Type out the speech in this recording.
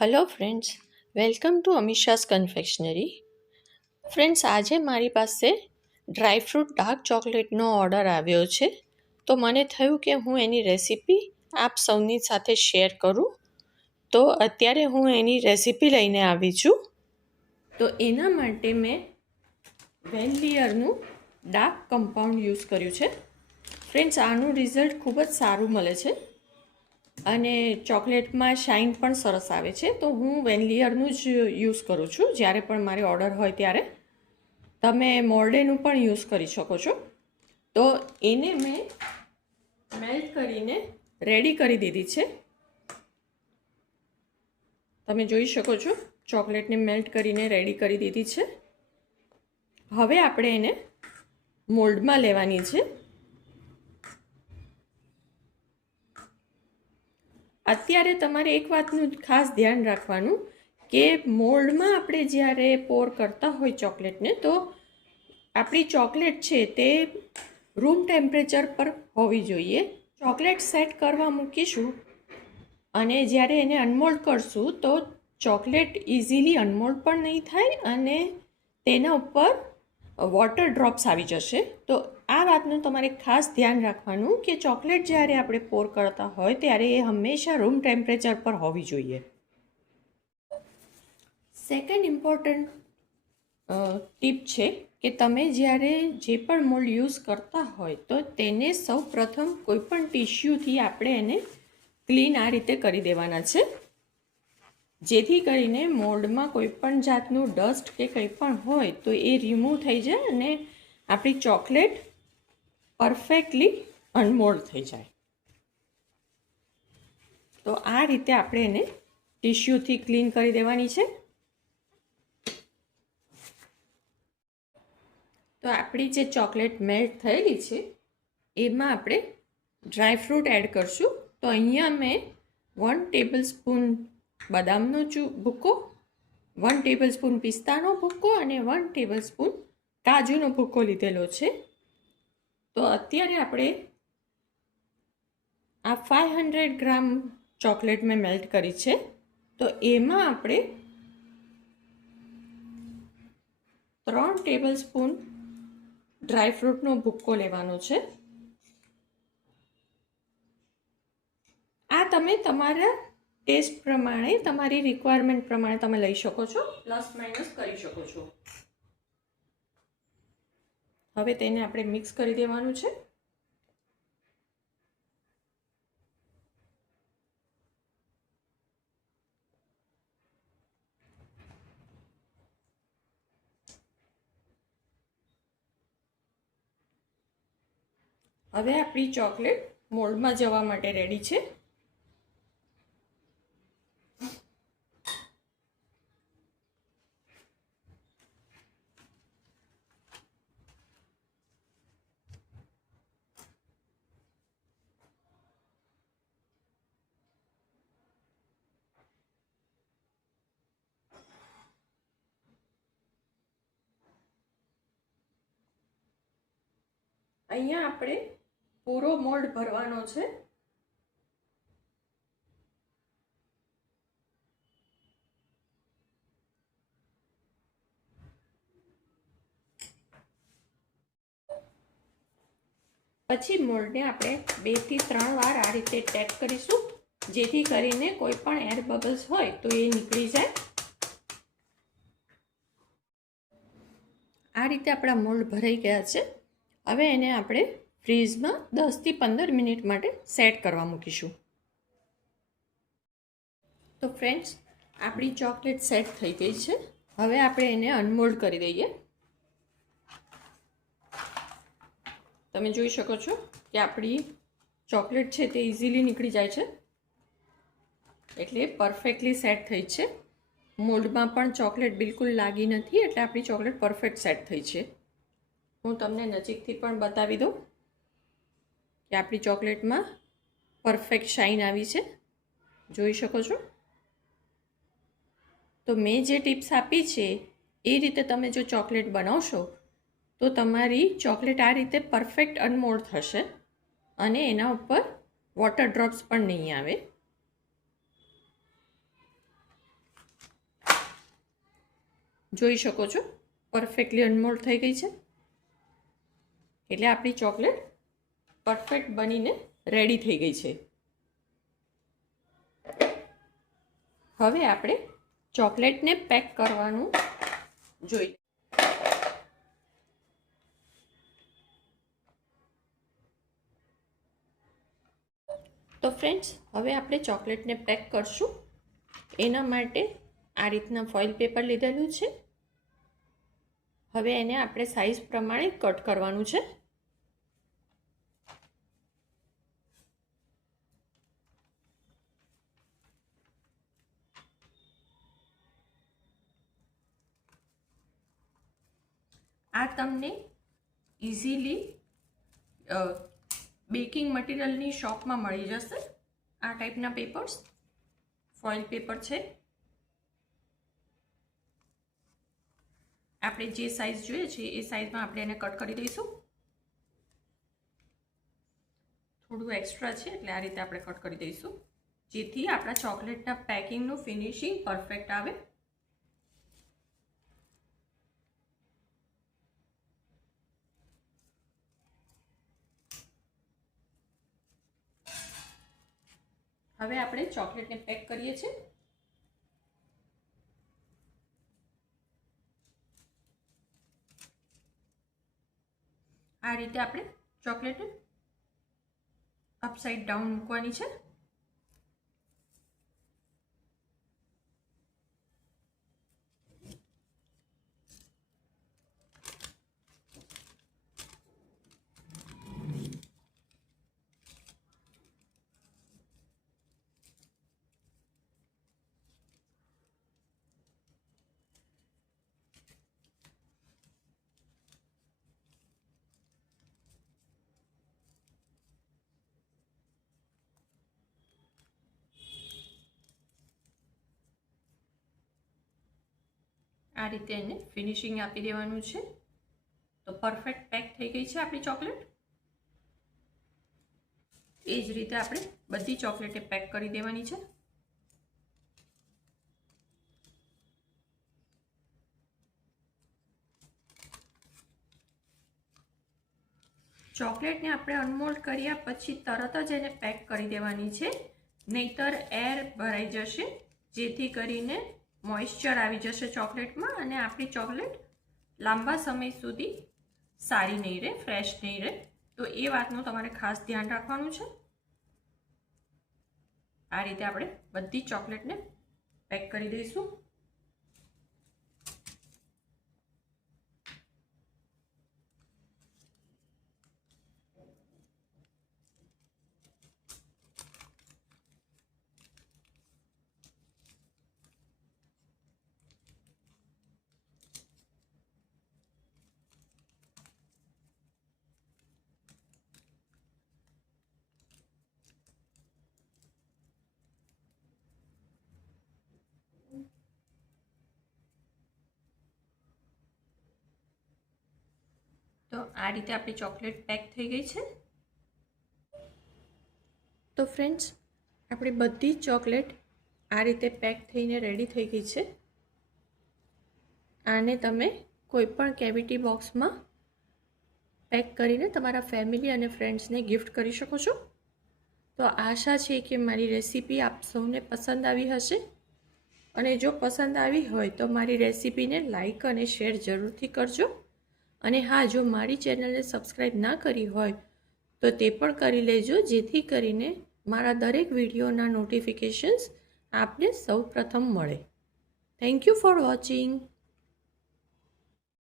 Hello friends, welcome to Amisha's confectionery. Friends, આજે મારી પાસે ડ્રાયફ્રૂટ ડાર્ક ચોકલેટનો ઓર્ડર આવ્યો છે. તો મને થયું કે હું એની રેસીપી આપ સૌની સાથે શેર કરું. તો અત્યારે હું એની રેસીપી લઈને આવી છું. તો એના માટે મેં વેનલિયરનું ડાર્ક કમ્પાઉન્ડ યુઝ કર્યું છે. ફ્રેન્ડ્સ, આનું રિઝલ્ટ ખૂબ જ સારું મળે છે અને ચોકલેટમાં શાઇન પણ સરસ આવે છે. તો હું વેનલિયરનું જ યુઝ કરું છું જ્યારે પણ મારે ઓર્ડર હોય ત્યારે. તમે મોર્ડેનું પણ યુઝ કરી શકો છો. તો એને મેં મેલ્ટ કરીને રેડી કરી દીધી છે. તમે જોઈ શકો છો, ચોકલેટને મેલ્ટ કરીને રેડી કરી દીધી છે. હવે આપણે એને મોલ્ડમાં લેવાની છે. અત્યારે તમારે એક વાતનું ખાસ ધ્યાન રાખવાનું કે મોલ્ડમાં આપણે જ્યારે પોર કરતા હોય ચોકલેટને, તો આપણી ચોકલેટ છે તે રૂમ ટેમ્પરેચર પર હોવી જોઈએ. ચોકલેટ સેટ કરવા મૂકીશું અને જ્યારે એને અનમોલ્ડ કરશું તો ચોકલેટ ઇઝીલી અનમોલ્ડ પણ નહીં થાય અને તેના ઉપર વોટર ડ્રોપ્સ આવી જશે. તો આ વાતનું તમારે ખાસ ધ્યાન રાખવાનું કે ચોકલેટ જ્યારે આપણે પોર કરતા હોય ત્યારે એ હંમેશા રૂમ ટેમ્પરેચર પર હોવી જોઈએ. સેકન્ડ ઇમ્પોર્ટન્ટ ટીપ છે કે તમે જ્યારે જે પણ મોલ્ડ યુઝ કરતા હોય તો તેને સૌ પ્રથમ કોઈપણ ટિશ્યુથી આપણે એને ક્લીન આ રીતે કરી દેવાના છે, જેથી કરીને મોલ્ડમાં કોઈ પણ જાતનું ડસ્ટ કે કંઈ પણ હોય તો એ રિમૂવ થઈ જાય અને આપણી ચોકલેટ પરફેક્ટલી અનમોલ્ડ થઈ જાય. તો આ રીતે આપણે એને ટિશ્યુથી ક્લીન કરી દેવાની છે. તો આપણી જે ચોકલેટ મેલ્ટ થયેલી છે એમાં આપણે ડ્રાયફ્રૂટ એડ કરશું. તો અહીંયા મેં 1 ટેબલ સ્પૂન બદામનો ભૂકો, 1 ટેબલ સ્પૂન પિસ્તાનો ભૂકો અને 1 ટેબલ સ્પૂન કાજુનો ભૂકો લીધેલો છે. તો અત્યારે આપણે આ 500 ગ્રામ ચોકલેટ મેં મેલ્ટ કરી છે. તો એમાં આપણે 3 ટેબલ સ્પૂન ડ્રાયફ્રૂટનો ભૂક્કો લેવાનો છે. આ તમે તમારા ટેસ્ટ પ્રમાણે, તમારી રિક્વાયરમેન્ટ પ્રમાણે તમે લઈ શકો છો, પ્લસ માઇનસ કરી શકો છો. હવે તેને આપણે મિક્સ કરી દેવાનું છે. હવે આપણી ચોકલેટ મોલ્ડમાં જવા માટે રેડી છે. અહીંયા આપણે પૂરો મોલ્ડ ભરવાનો છે. પછી મોલ્ડને આપણે 2 થી 3 વાર આ રીતે ટેપ કરીશું, જેથી કરીને કોઈ પણ એર બબલ્સ હોય તો એ નીકળી જાય. આ રીતે આપણા મોલ્ડ ભરાઈ ગયા છે. હવે એને આપણે ફ્રીઝમાં 10 થી 15 મિનિટ માટે સેટ કરવા મૂકીશું. તો ફ્રેન્ડ્સ, આપણી ચોકલેટ સેટ થઈ ગઈ છે. હવે આપણે એને અનમોલ્ડ કરી દઈએ. તમે જોઈ શકો છો કે આપણી ચોકલેટ છે તે ઇઝીલી નીકળી જાય છે, એટલે પરફેક્ટલી સેટ થઈ છે. મોલ્ડમાં પણ ચોકલેટ બિલકુલ લાગી નથી, એટલે આપણી ચોકલેટ પરફેક્ટ સેટ થઈ છે. હું તમને નજીકથી પણ બતાવી દઉં કે આપણી ચોકલેટમાં પરફેક્ટ શાઇન આવી છે. જોઈ શકો છો. તો મેં જે ટિપ્સ આપી છે એ રીતે તમે જો ચોકલેટ બનાવશો તો તમારી ચોકલેટ આ રીતે પરફેક્ટ અનમોલ્ડ થશે અને એના ઉપર વોટર ડ્રોપ્સ પણ નહીં આવે. જોઈ શકો છો પરફેક્ટલી અનમોલ્ડ થઈ ગઈ છે. એટલે આપણી ચોકલેટ પરફેક્ટ બનીને રેડી થઈ ગઈ છે. હવે આપણે ચોકલેટને પેક કરવાનું જોઈ. તો ફ્રેન્ડ્સ, હવે આપણે ચોકલેટને પેક કરશું. એના માટે આ રીતના ફોઇલ પેપર લીધેલું છે. હવે એને આપણે સાઈઝ પ્રમાણે કટ કરવાનું છે. આ તમને ઇઝીલી બેકિંગ મટીરિયલની શોપમાં મળી જશે. આ ટાઈપના પેપર્સ ફોઇલ પેપર છે. આપણે જે સાઈઝ જોઈએ છે એ સાઈઝમાં આપણે એને કટ કરી દઈશું. થોડું એક્સ્ટ્રા છે એટલે આ રીતે આપણે કટ કરી દઈશું, જેથી આપણા ચોકલેટના પેકિંગનું ફિનિશિંગ પરફેક્ટ આવે. હવે આપણે ચોકલેટને પેક કરીએ છીએ. આ રીતે આપણે ચોકલેટને અપસાઇડ ડાઉન મૂકવાની છે. આ રીતે એને ફિનિશિંગ આપી દેવાનું છે. તો પરફેક્ટ પેક થઈ ગઈ છે આપણી ચોકલેટ. એ જ રીતે આપણે બધી ચોકલેટે પેક કરી દેવાની છે. ચોકલેટને આપણે અનમોલ્ડ કર્યા પછી તરત જ એને પેક કરી દેવાની છે, નહીતર એર ભરાઈ જશે, જેથી કરીને મોઇશ્ચર આવી જશે ચોકલેટમાં અને આપણી ચોકલેટ લાંબા સમય સુધી સારી નહીં રહે, ફ્રેશ નહીં રહે. તો એ વાતનું તમારે ખાસ ધ્યાન રાખવાનું છે. આ રીતે આપણે બધી ચોકલેટને પેક કરી દઈશું. તો આ રીતે આપણી ચોકલેટ પેક થઈ ગઈ છે. તો ફ્રેન્ડ્સ, આપણી બધી ચોકલેટ આ રીતે પેક થઈને રેડી થઈ ગઈ છે. આને તમે કોઈ પણ કેવિટી બોક્સમાં પેક કરીને તમારા ફેમિલી અને ફ્રેન્ડ્સને ગિફ્ટ કરી શકો છો. તો આશા છે કે મારી રેસીપી આપ સૌને પસંદ આવી હશે, અને જો પસંદ આવી હોય તો મારી રેસીપીને લાઈક અને શેર જરૂરથી કરજો. અને હા, જો મારી ચેનલને સબસ્ક્રાઈબ ના કરી હોય તો તે પણ કરી લેજો, જેથી કરીને મારા દરેક વિડીયોના નોટિફિકેશન્સ આપને સૌ પ્રથમ મળે. Thank you for watching.